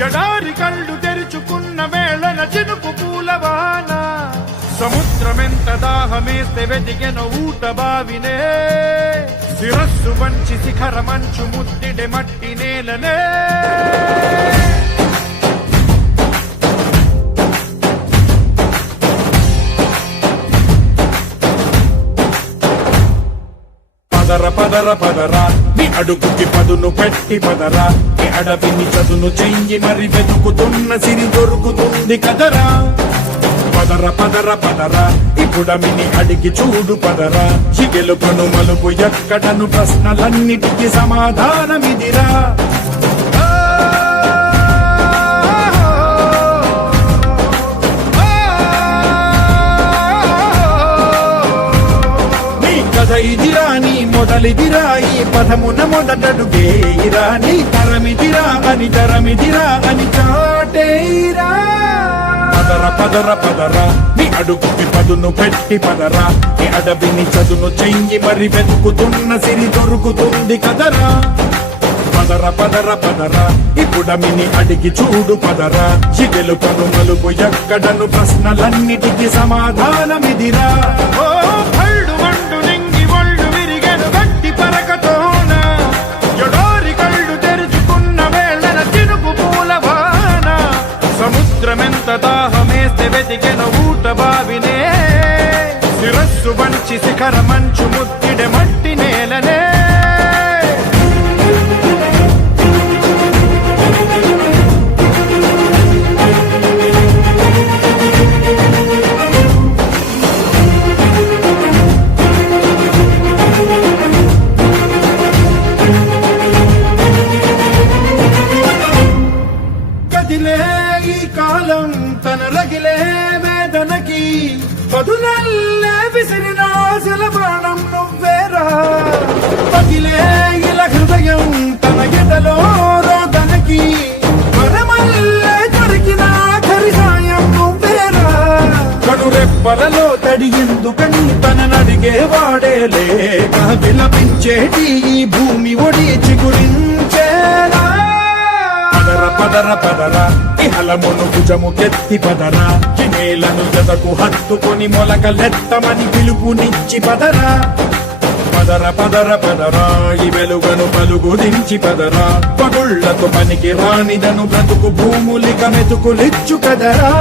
ఎడారి కళ్ళు తెరుచుకున్న వేళన చినుకు పూలవాన సముద్రమెంత దాహమేస్తే వెతికెన ఊట బావినే శిరస్సు వంచి శిఖర మంచు ముద్దిడే మట్టి నేలనే పదర పదర పదరా నీ అడుగుకి పదును పెట్టి పదరా నీ అడవిని చదును చెయ్యి మరి వెతుకుతున్న సిరి దొరుకుతుంది కదరా పదర పదర పదరా ఇప్పుడమిని అడిగి చూడు పదరా చిగెలుపను మలుపు ఎక్కడను ప్రశ్నలన్నిటికీ సమాధానమిదిరా ఇదిరా నీ మొదలిదిరా ఈ పదమున మొదటడుగేయిరా నీ తరమిదిరా అని చాటేరా పదర పదర పదరా నీ అడుగుకి పదును పెట్టి పదరా నీ అడవిని చదును చెయ్యి మరి వెతుకుతున్న సిరి దొరుకుతుంది కదరా పదర పదర పదరా ఇప్పుడమిని అడిగి చూడు పదరా చిగెలు పను మలుపు ఎక్కడను ప్రశ్నలన్నిటికీ సమాధానమిదిరా సముద్రమెంత దాహమేస్తే వెతికెన ఊట బావినే శిరస్సు వంచి శిఖర మంచు ముద్దిడే మట్టి నేలనే కాలం తన రగిలే వేదనకి పదునల్లే విసిరినాశల బాణం నువ్వేరా పగిలే ఇలా హృదయం తన ఎదలో రోదనకి పరమల్లే దొరికిన ఖరిసాయం నువ్వేరా కడురెప్పలలో తడి ఎందుకని తన నడిగే వాడేలే విలపించేటి ఈ భూమి ఒడి చిగురించేలా పదర పదరా ఇహలమును భుజముకెత్తి పదరా నేలను జతకు హత్తుకొని మొలకలెత్తమని పిలుపునిచ్చి పదరా పదర పదర పదరా ఈ వెలుగను పలుగు దించి పదరా పగుళ్లకు పనికి రానిదను బ్రతుకు భూములిక మెతుకులిచ్చు కదరా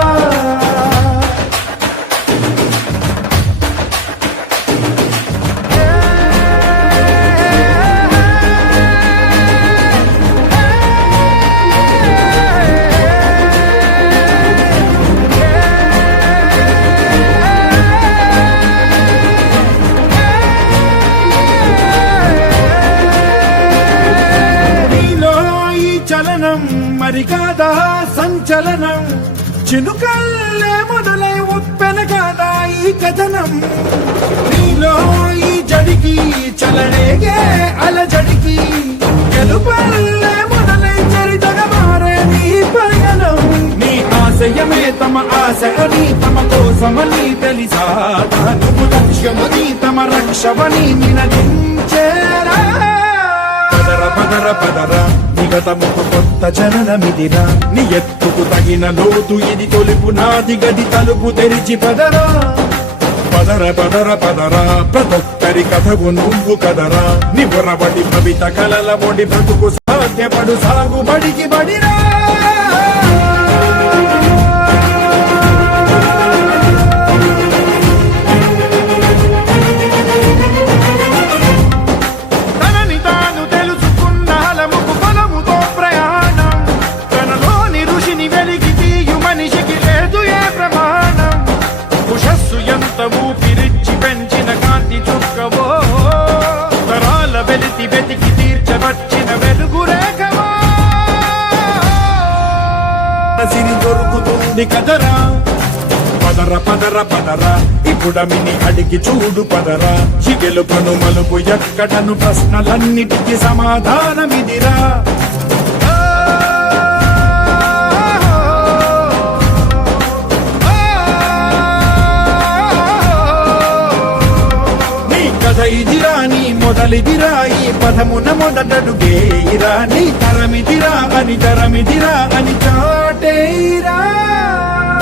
మరి కాదా సంచలనం చినుకల్లే మొదలై ఉప్పెన కాదా ఈ కథనం నీలో ఈ జడికి చలనేగే అలజడికి గెలుపల్లే మొదలై చరితగా మారే నీ పయనం నీ ఆశయమే తమ ఆశ అని తమ కోసమని తెలిసా నువ్వు లక్ష్యమని తమ రక్షమని నినదించేరా పదర పదర పదరా నిగతముకు కొత్త జననమిదిరా నీ ఎత్తుకు తగిన లోతు ఇది తొలుపు నాది గది తలుపు తెరిచి పదరా పదర పదర పదరా ప్రతొక్కరి కథకు నువ్వు కదరా నివరబడి భవిత కలల బొడి బ్రతుకు సాధ్యపడు సాగుబడికి బడిరా ఊపిరిచ్చి పెంచిన కాంతి చుక్కవో తరాల వెలితి వెతికి తీర్చవచ్చిన వెలుగు రేఖవో సిరి దొరుకుతుంది కదరా పదర పదర పదరా ఇప్పుడమిని అడిగి చూడు పదరా చిగెలు పను మలుపు ఎక్కడను ప్రశ్నలన్నిటికీ సమాధానమిదిరా ఇదిరా నీ మొదలి కలిదిరా ఈ పదమున మొదటడుగేయిరా నీ తరమిదిరా అని చాటేరా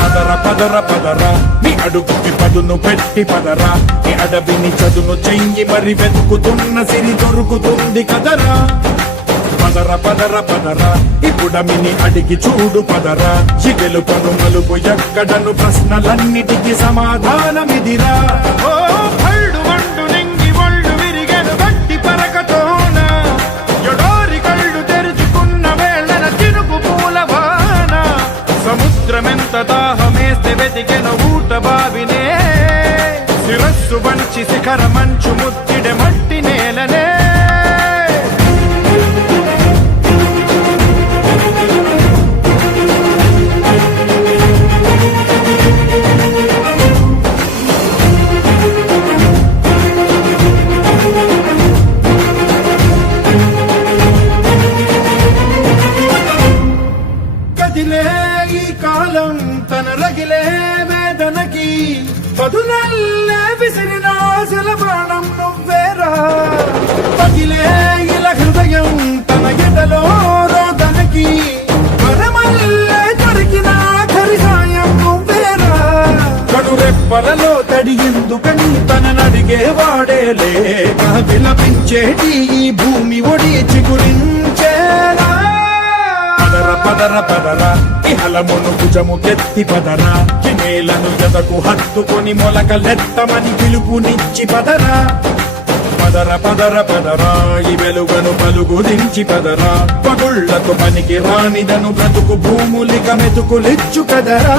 పదర పదర పదరా నీ అడుగుకి పదును పెట్టి పదరా నీ అడవిని చదును చెయ్యి మరి వెతుకుతున్న సిరి దొరుకుతుంది కదరా పదర పదర పదరా ఇప్పుడమిని అడిగి చూడు పదరా చిగెలు పను మలుపు ఎక్కడను ప్రశ్నలన్నిటికీ సమాధానమిదిరా ఓ భళ్ళు వండు నింగి ఒళ్ళు విరిగెను గట్టి పరకతోన ఎడోరి కళ్ళు తెరుచుకున్న వేళన చినుకు పూలవాన సముద్రమెంత దాహమేస్తే వెతికెను ఊట బావినే శిరస్సు వంచి శిఖర మంచు ముత్తిడె మట్టి నేలనే కదిలే ఈ కాలం తన రగిలే వేదనకి పదునల్లే విసిరిన ఆశల బాణం నువ్వేరా పగిలే ఇలా హృదయం తన ఎడలో రోదనకి వరమల్లే దొరికిన ఆఖరి సాయం నువ్వేరా కడురెప్పలలో తడి ఎందుకని తననడిగే వాడే లేక విలపించేటి ఈ భూమి ఒడి చిగురించేరా పదర పదర పదరా ఇహలమును భుజము కెత్తి పదరా నేలను ఎదకు హత్తుకొని మొలకలెత్తమని పిలుపునిచ్చి పదరా పదర పదర పదరా ఈ వెలుగను పలుగు దించి పదరా పగుళ్లకు పనికి రానిదను బ్రతుకు భూములిక మెతుకులిచ్చు కదరా